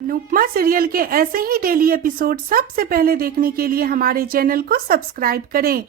Anupama serial के ऐसे ही daily episode सबसे पहले देखने के लिए हमारे चैनल को सब्सक्राइब करें।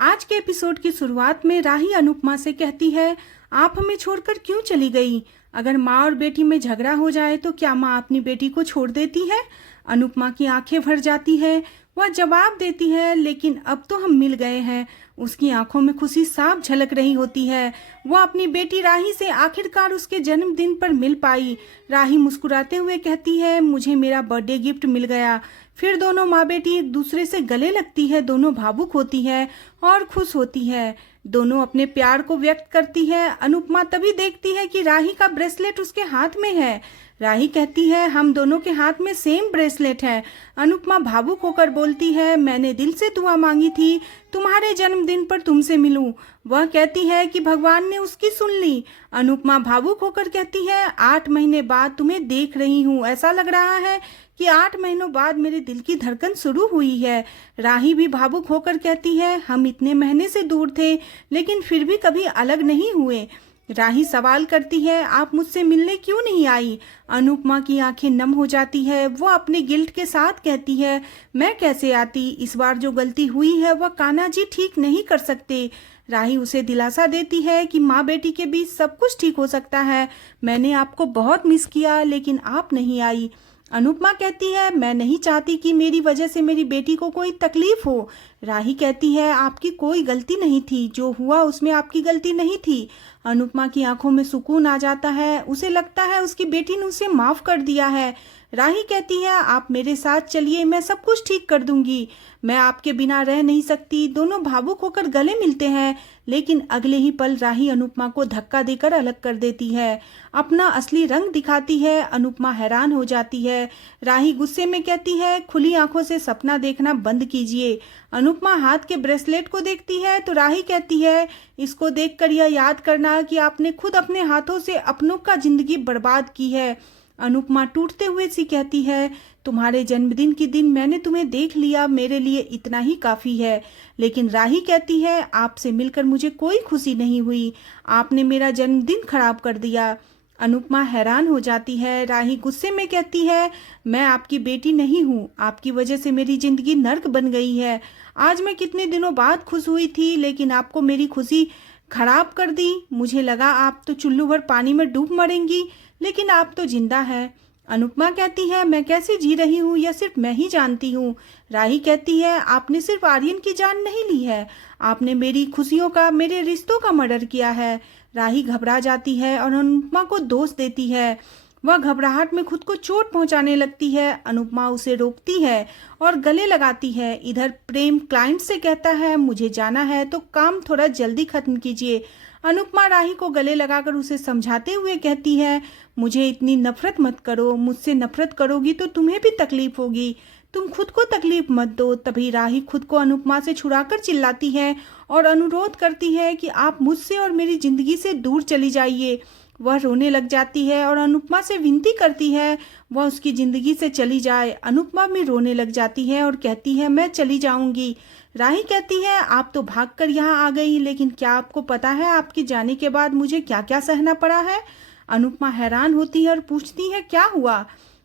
आज के एपिसोड की शुरुआत में राही अनुपमा से कहती है, आप हमें छोड़कर क्यों चली गई? अगर माँ और बेटी में झगड़ा हो जाए तो क्या माँ अपनी बेटी को छोड़ देती है? अनुपमा की आंखें भर जाती है। वह जवाब देती है, लेकिन अब तो हम मिल गए हैं। उसकी आंखों में खुशी साफ झलक रही होती है। वह अपनी बेटी राही से आखिरकार उसके जन्मदिन पर मिल पाई। राही मुस्कुराते हुए कहती है, मुझे मेरा बर्थडे गिफ्ट मिल गया। फिर दोनों माँ बेटी एक दूसरे से गले लगती है। दोनों भावुक होती है और खुश होती है। दोनों अपने प्यार को व्यक्त करती है। अनुपमा तभी देखती है कि राही का ब्रेसलेट उसके हाथ में है। राही कहती है, हम दोनों के हाथ में सेम ब्रेसलेट है। अनुपमा भावुक होकर बोलती है, मैंने दिल से दुआ मांगी थी तुम्हारे जन्मदिन पर तुमसे मिलूं। वह कहती है कि भगवान ने उसकी सुन ली। अनुपमा भावुक होकर कहती है, 8 महीने बाद तुम्हें देख रही हूँ, ऐसा लग रहा है कि 8 महीनों बाद मेरे दिल की धड़कन शुरू हुई है। राही भी भावुक होकर कहती है, हम इतने महीने से दूर थे लेकिन फिर भी कभी अलग नहीं हुए। राही सवाल करती है, आप मुझसे मिलने क्यों नहीं आई? अनुपमा की आंखें नम हो जाती है। वो अपने गिल्ट के साथ कहती है, मैं कैसे आती? इस बार जो गलती हुई है वह कान्हा जी ठीक नहीं कर सकते। राही उसे दिलासा देती है कि माँ बेटी के बीच सब कुछ ठीक हो सकता है। मैंने आपको बहुत मिस किया लेकिन आप नहीं आई। अनुपमा कहती है, मैं नहीं चाहती कि मेरी वजह से मेरी बेटी को कोई तकलीफ हो। राही कहती है, आपकी कोई गलती नहीं थी, जो हुआ उसमें आपकी गलती नहीं थी। अनुपमा की आंखों में सुकून आ जाता है। उसे लगता है उसकी बेटी ने उसे माफ कर दिया है। राही कहती है, आप मेरे साथ चलिए, मैं सब कुछ ठीक कर दूंगी। मैं आपके बिना रह नहीं सकती। दोनों भावुक होकर गले मिलते हैं, लेकिन अगले ही पल राही अनुपमा को धक्का देकर अलग कर देती है। अपना असली रंग दिखाती है। अनुपमा हैरान हो जाती है। राही गुस्से में कहती है, खुली आंखों से सपना देखना बंद कीजिए। अनुपमा हाथ के ब्रेसलेट को देखती है तो राही कहती है, इसको देखकर यह याद करना कि आपने खुद अपने हाथों से अपनों का जिंदगी बर्बाद की है। अनुपमा टूटते हुए सी कहती है, तुम्हारे जन्मदिन के दिन मैंने तुम्हें देख लिया, मेरे लिए इतना ही काफी है। लेकिन राही कहती है, आपसे मिलकर मुझे कोई खुशी नहीं हुई। आपने मेरा जन्मदिन खराब कर दिया। अनुपमा हैरान हो जाती है। राही गुस्से में कहती है, मैं आपकी बेटी नहीं हूँ। आपकी वजह से मेरी जिंदगी नर्क बन गई है। आज मैं कितने दिनों बाद खुश हुई थी, लेकिन आपको मेरी खुशी खराब कर दी। मुझे लगा आप तो चुल्लू भर पानी में डूब मरेंगी, लेकिन आप तो जिंदा है। अनुपमा कहती है, मैं कैसे जी रही हूँ यह सिर्फ मैं ही जानती हूँ। राही कहती है, आपने सिर्फ आर्यन की जान नहीं ली है, आपने मेरी खुशियों का, मेरे रिश्तों का मर्डर किया है। राही घबरा जाती है और अनुपमा को दोष देती है। वह घबराहट में खुद को चोट पहुंचाने लगती है। अनुपमा उसे रोकती है और गले लगाती है। इधर प्रेम क्लाइंट से कहता है, मुझे जाना है तो काम थोड़ा जल्दी खत्म कीजिए। अनुपमा राही को गले लगाकर उसे समझाते हुए कहती है, मुझे इतनी नफरत मत करो। मुझसे नफरत करोगी तो तुम्हें भी तकलीफ होगी। तुम खुद को तकलीफ मत दो। तभी राही खुद को अनुपमा से छुड़ाकर चिल्लाती है और अनुरोध करती है कि आप मुझसे और मेरी जिंदगी से दूर चली जाइए। वह रोने लग जाती है और अनुपमा से विनती करती है वह उसकी जिंदगी से चली जाए। अनुपमा भी रोने लग जाती है और कहती है, मैं चली जाऊंगी। राही कहती है, आप तो भागकर यहाँ आ गई, लेकिन क्या आपको पता है आपके जाने के बाद मुझे क्या क्या सहना पड़ा है? अनुपमा हैरान होती है और पूछती है, क्या हुआ?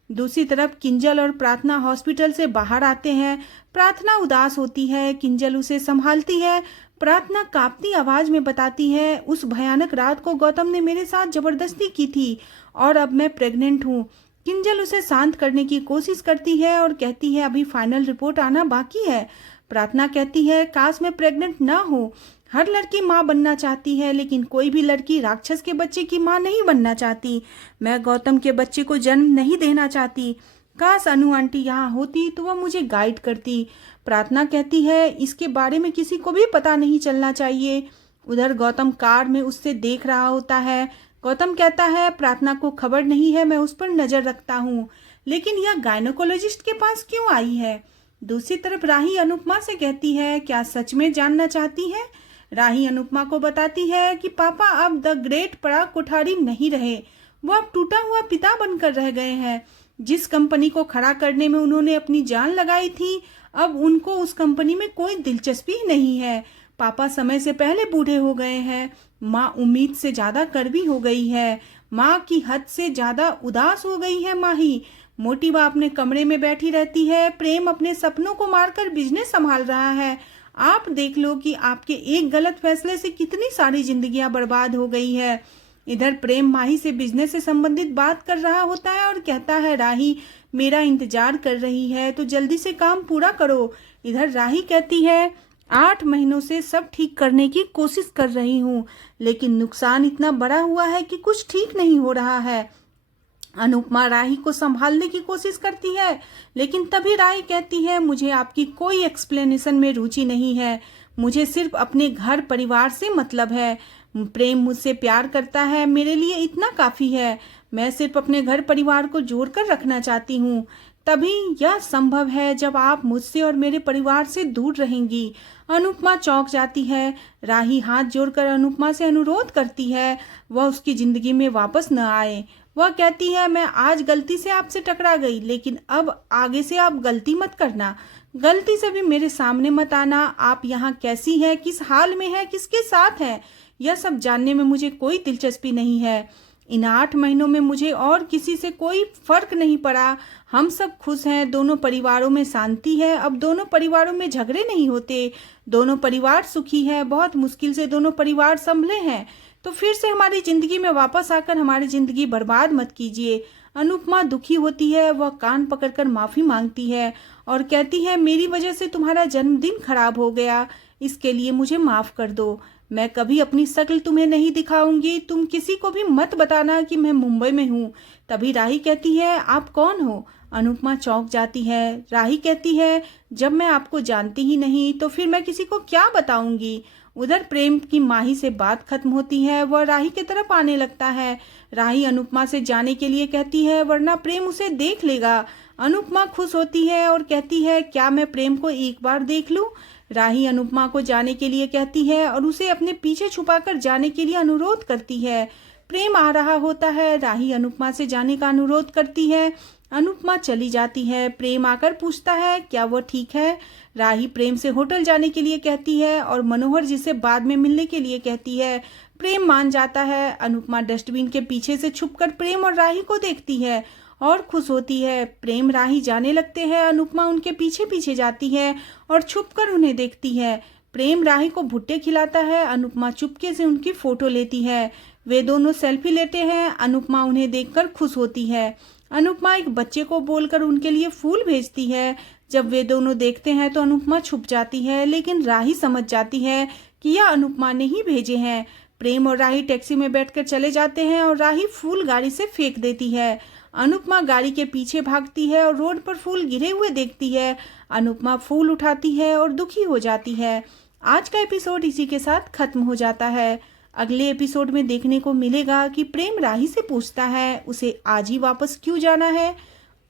दूसरी तरफ किंजल और प्रार्थना हॉस्पिटल से बाहर आते हैं। प्रार्थना उदास होती है। किंजल उसे संभालती है। प्रार्थना कांपती आवाज में बताती है, उस भयानक रात को गौतम ने मेरे साथ जबरदस्ती की थी और अब मैं प्रेग्नेंट हूँ। किंजल उसे शांत करने की कोशिश करती है और कहती है, अभी फाइनल रिपोर्ट आना बाकी है। प्रार्थना कहती है, काश मैं प्रेग्नेंट ना हो। हर लड़की माँ बनना चाहती है, लेकिन कोई भी लड़की राक्षस के बच्चे की माँ नहीं बनना चाहती। मैं गौतम के बच्चे को जन्म नहीं देना चाहती। काश अनु आंटी यहाँ होती तो वह मुझे गाइड करती। प्रार्थना कहती है, इसके बारे में किसी को भी पता नहीं चलना चाहिए। उधर गौतम कार में उससे देख रहा होता है। गौतम कहता है, प्रार्थना को खबर नहीं है, मैं उस पर नजर रखता हूँ, लेकिन यह गायनोकोलॉजिस्ट के पास क्यों आई है? दूसरी तरफ राही अनुपमा से कहती है, क्या सच में जानना चाहती है? राही अनुपमा को बताती है कि पापा अब द ग्रेट पराग कोठारी नहीं रहे, वो अब टूटा हुआ पिता बनकर रह गए हैं। जिस कंपनी को खड़ा करने में उन्होंने अपनी जान लगाई थी, अब उनको उस कंपनी में कोई दिलचस्पी ही नहीं है। पापा समय से पहले बूढ़े हो गए हैं। माँ उम्मीद से ज्यादा कड़वी हो गई है। माँ की हद से ज्यादा उदास हो गई है। माही मोटिवा अपने कमरे में बैठी रहती है। प्रेम अपने सपनों को मारकर बिजनेस संभाल रहा है। आप देख लो कि आपके एक गलत फैसले से कितनी सारी जिंदगियां बर्बाद हो गई है। इधर प्रेम माही से बिजनेस से संबंधित बात कर रहा होता है और कहता है, राही मेरा इंतजार कर रही है तो जल्दी से काम पूरा करो। इधर राही कहती है, 8 महीनों से सब ठीक करने की कोशिश कर रही हूँ, लेकिन नुकसान इतना बड़ा हुआ है कि कुछ ठीक नहीं हो रहा है। अनुपमा राही को संभालने की कोशिश करती है, लेकिन तभी राही कहती है, मुझे आपकी कोई एक्सप्लेनेशन में रुचि नहीं है। मुझे सिर्फ अपने घर परिवार से मतलब है। प्रेम मुझसे प्यार करता है, मेरे लिए इतना काफी है। मैं सिर्फ अपने घर परिवार को जोड़कर रखना चाहती हूँ। तभी यह संभव है जब आप मुझसे और मेरे परिवार से दूर रहेंगी। अनुपमा चौंक जाती है। राही हाथ जोड़कर अनुपमा से अनुरोध करती है वह उसकी जिंदगी में वापस न आए। वह कहती है, मैं आज गलती से आपसे टकरा गई, लेकिन अब आगे से आप गलती मत करना। गलती से भी मेरे सामने मत आना। आप यहाँ कैसी हैं, किस हाल में है, किसके साथ है, यह सब जानने में मुझे कोई दिलचस्पी नहीं है। इन 8 महीनों में मुझे और किसी से कोई फर्क नहीं पड़ा। हम सब खुश हैं, दोनों परिवारों में शांति है। अब दोनों परिवारों में झगड़े नहीं होते, दोनों परिवार सुखी है। बहुत मुश्किल से दोनों परिवार संभले हैं, तो फिर से हमारी जिंदगी में वापस आकर हमारी जिंदगी बर्बाद मत कीजिए। अनुपमा दुखी होती है। वह कान पकड़कर माफी मांगती है और कहती है, मेरी वजह से तुम्हारा जन्मदिन खराब हो गया, इसके लिए मुझे माफ कर दो। मैं कभी अपनी शक्ल तुम्हें नहीं दिखाऊंगी। तुम किसी को भी मत बताना कि मैं मुंबई में हूँ। तभी राही कहती है, आप कौन हो? अनुपमा चौंक जाती है। राही कहती है, जब मैं आपको जानती ही नहीं तो फिर मैं किसी को क्या बताऊंगी। उधर प्रेम की माही से बात खत्म होती है। वह राही की तरफ आने लगता है। राही अनुपमा से जाने के लिए कहती है, वरना प्रेम उसे देख लेगा। अनुपमा खुश होती है और कहती है, क्या मैं प्रेम को एक बार देख लूं? राही अनुपमा को जाने के लिए कहती है और उसे अपने पीछे छुपाकर जाने के लिए अनुरोध करती है। प्रेम आ रहा होता है। राही अनुपमा से जाने का अनुरोध करती है। अनुपमा चली जाती है। प्रेम आकर पूछता है, क्या वो ठीक है? राही प्रेम से होटल जाने के लिए कहती है और मनोहर जी से बाद में मिलने के लिए कहती है। प्रेम मान जाता है। अनुपमा डस्टबिन के पीछे से छुपकर प्रेम और राही को देखती है और खुश होती है। प्रेम राही जाने लगते हैं। अनुपमा उनके पीछे पीछे जाती है और छुपकर उन्हें देखती है। प्रेम राही को भुट्टे खिलाता है। अनुपमा चुपके से उनकी फोटो लेती है। वे दोनों सेल्फी लेते हैं। अनुपमा उन्हें देखकर खुश होती है। अनुपमा एक बच्चे को बोलकर उनके लिए फूल भेजती है। जब वे दोनों देखते हैं तो अनुपमा छुप जाती है, लेकिन राही समझ जाती है कि यह अनुपमा ने ही भेजे हैं। प्रेम और राही टैक्सी में बैठकर चले जाते हैं और राही फूल गाड़ी से फेंक देती है। अनुपमा गाड़ी के पीछे भागती है और रोड पर फूल गिरे हुए देखती है। अनुपमा फूल उठाती है और दुखी हो जाती है। आज का एपिसोड इसी के साथ खत्म हो जाता है। अगले एपिसोड में देखने को मिलेगा कि प्रेम राही से पूछता है उसे आज ही वापस क्यों जाना है।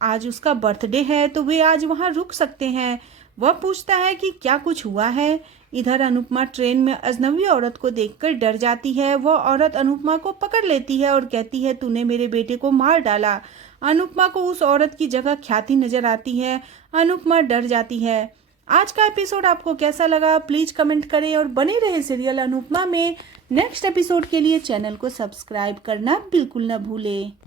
आज उसका बर्थडे है तो वे आज वहां रुक सकते हैं। वह पूछता है कि क्या कुछ हुआ है। इधर अनुपमा ट्रेन में अजनबी औरत को देखकर डर जाती है। वह औरत अनुपमा को पकड़ लेती है और कहती है, तूने मेरे बेटे को मार डाला। अनुपमा को उस औरत की जगह ख्याति नजर आती है। अनुपमा डर जाती है। आज का एपिसोड आपको कैसा लगा प्लीज कमेंट करें और बने रहे सीरियल अनुपमा में नेक्स्ट एपिसोड के लिए चैनल को सब्सक्राइब करना बिल्कुल न भूलें।